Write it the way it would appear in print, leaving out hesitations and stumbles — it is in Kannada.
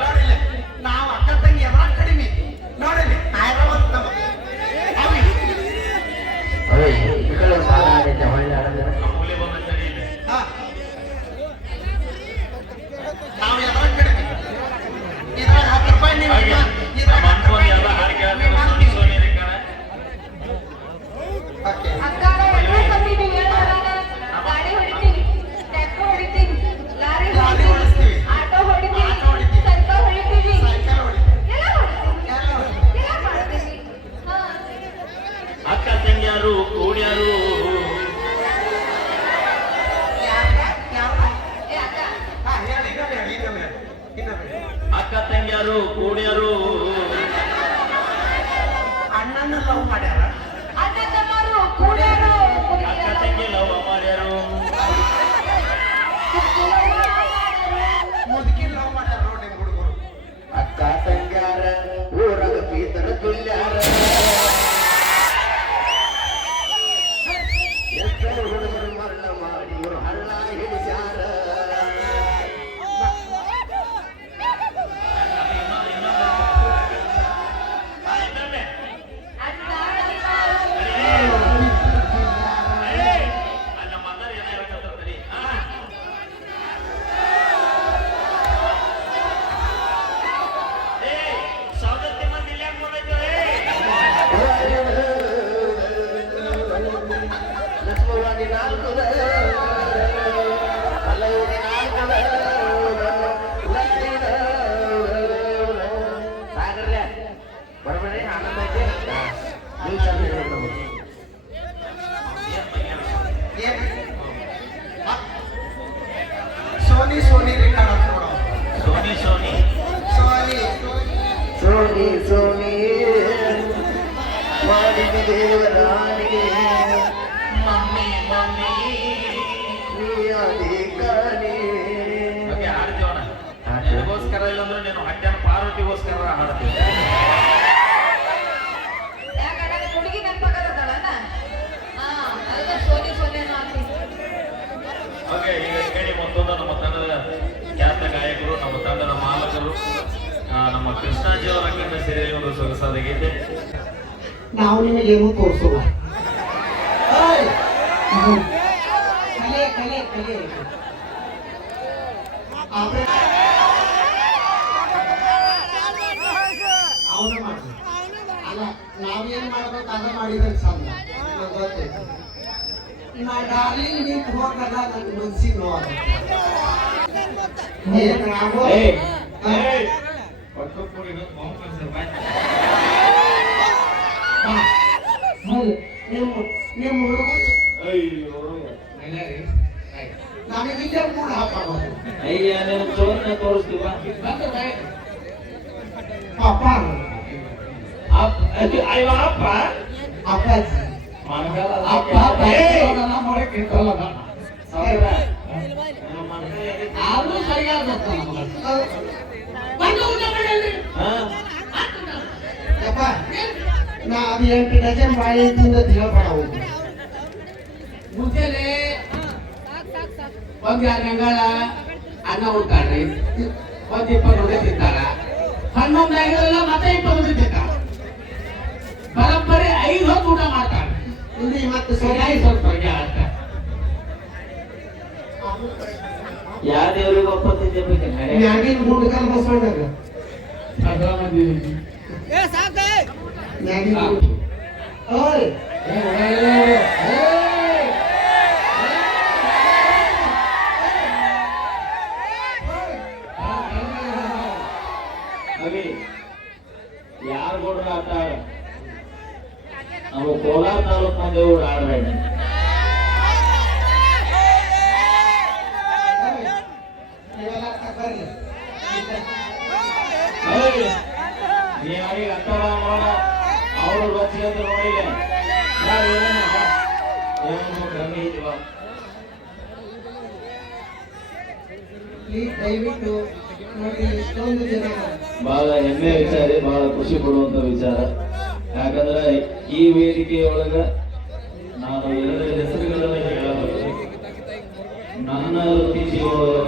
ನೋಡಿಲ್ಲ ನಾವು ಅಕ್ಕ ತಂಗಿ ಎಲ್ಲ ಕಡಿಮೆ ನೋಡಲಿ ನಾವು ಎಲ್ಲ ಕಡಿಮೆ ಇದ್ರಾಗ 10 ರೂಪಾಯಿ ನೀವು ಇದ್ರಾಗ 10 ರೂಪಾಯಿ ಅಕ್ಕ ತಂಗಿಯಾರು ಕೂಡ್ಯಾರು ಅಕ್ಕ ತಂಗಿಯಾರು ಕೂಡ್ಯಾರು ಅಣ್ಣನ ಲವ್ ಮಾಡ್ಯಾರ ಅಣ್ಣ ತಮ್ಮರು ಕೂಡ್ಯಾರು ಅಕ್ಕ ತಂಗಿ ಲವ್ ಮಾಡ್ಯಾರು ಮುದುಕಿ ಲವ್ ಮಾಡ್ಯಾರ ನೋಡಿ ಹುಡುಗರು ಅಕ್ಕ ತಂಗ್ಯಾರ ಊರಾಗ ಪೀತನ ತುಲ್ಯಾರ ಹುಡುಗರು ಮರಣ ಮಾಡಿ ಇವರು ಹಳ್ಳ ಹಿಡಿಸ್ಯಾರ ಬರಬೇಡಿ ಆನಂದ ಐತೆ ಸೋನಿ ಸೋನಿ ರೆಕಾರ್ಡ್ ಅಂತ ನೋಡೋ Sony Sony Sony Sony Sony ಮಾಡಿದ ದೇವರಾಣಿ ಮಮ್ಮಿ ಮಮ್ಮಿ ಕಾಣಿ ಬಗ್ಗೆ ಹಾಡ್ತೀವಣ ನಿನಗೋಸ್ಕರ ಇಲ್ಲಂದ್ರೆ ನೀನು ಹಡ್ಡನ ಪಾರ್ವತಿಗೋಸ್ಕರ ಹಾಡ್ತೀವಿ ಯಾಕಂದ್ರೆ ಹುಡುಗಿ ನೆನಪಾಗತ್ತಲ್ಲ ಅದ ಸೋನಿ ಸೋನೇನೋ ಆಗ್ತಿ ಓಕೆ ಈಗ ಕೇಳಿ ಮತ್ತೊಂದು ನಮ್ಮ ತಂಡದ ಖ್ಯಾತ ಗಾಯಕರು ನಮ್ಮ ತಂಡದ ಮಾಲಕರು ನಮ್ಮ ಕೃಷ್ಣಾಜಿ ಅವರ ಕಣ್ಣ ಸೀರೆಯಲ್ಲಿ ಒಂದು ಸೊಗಸಾದ ಗೀತೆ ನಾವು ನಿಮಗೇನು ತೋರಿಸಲ್ಲ ಕಲೆ ಕಲೆ ಕಲೆ ಅವನ ಮಾಡಿ ಅಲ್ಲ ನಾವೇನ್ ಮಾಡ್ಬೇಕು ಅದ ಮಾಡಿದ್ರೆ ಚಂದ ಗೊತ್ತೈತಿ ನಾ ಡಾರ್ಲಿಂಗ್ ನೀ ಹೋಗಲ್ಲ ನನ್ನ ಮನ್ಸಿಗೆ ನೋವಾಗುತ್ತೆ ಏನ್ ಆಗೋ ನಿಮ್ಮ ಹುಡುಗರು ನನಗೆ ಇಲ್ಲೇ ಕೂಡ ಹಾಕೋದು ಅಯ್ಯ ನೀನು ಚೋರನ್ನ ತೋರಿಸ್ತೀವ ಅಪ್ಪ ಅಯ್ಯೋ ಅಪ್ಪ ಅಪ್ಪಾಜಿ ಅಪ್ಪ ಆದ್ರೂ ಸರಿಯಾದ ಅಪ್ಪ ನಾ ಅದು 8 ಡಜನ್ ಬಾಳೆ ತಿಂದ ಹೇಳ್ಬೇಡ ಹೋಗಿ ಮುಂಚೆನೆ ಒಂದ್ 2 ಗಂಗಾಳ ಅನ್ನ ಉಂಟಾಡ್ರಿ ಒಂದ್ 20 ಉಂಡೆ ತಿಂತಾರ 11 ಆಗಿರಲ್ಲ ಮತ್ತೆ 20 ಉಂಡೆ ತಿಂತಾರ ಬರೋಬ್ಬರಿ 5 ಹೊತ್ತು ಊಟ ಮಾಡ್ತಾರ ಇಲ್ಲಿ ಮತ್ತೆ ಸರಿಯಾಗಿ ಸ್ವಲ್ಪ ಹೊಗೆ ಆಡ್ತಾರ ಯಾವ ದೇವ್ರಿಗೆ ಒಪ್ಪತ್ತಿದ್ದೆ ಬಗ್ಗೆ ಮ್ಯಾಗಿನ ಗುಂಡಕಲ್ ಬಸವಣ್ಣಗ ಮ್ಯಾಗಿನ ಓಯ್ ಅವಿ ಯಾರು ಕೂಡ ಆಟ ನಾವು ಕೋಲಾರ ತಾಲೂಕು ಮಂದಿವ್ರು ಆಡ್ಬೇಡ ನೀವೀಗ ಅಂತವ ನೋಡ ಅವರು ರೊಚ್ಚಿ ಅಂತ ನೋಡಿಲ್ಲ ಏನು ಕಮ್ಮಿ ಇದ್ವ ದಯವಿಟ್ಟು ನೋಡಿ ಇಷ್ಟೊಂದು ಜನ ಬಹಳ ಹೆಮ್ಮೆ ವಿಚಾರ ಬಹಳ ಖುಷಿ ಪಡುವಂತ ವಿಚಾರ ಯಾಕಂದ್ರೆ ಈ ವೇದಿಕೆಯೊಳಗ ನಾನು 2 ಹೆಸರುಗಳನ್ನು ಹೇಳಬಹುದು. ನನ್ನ ವೃತ್ತಿ ಜೀವನದ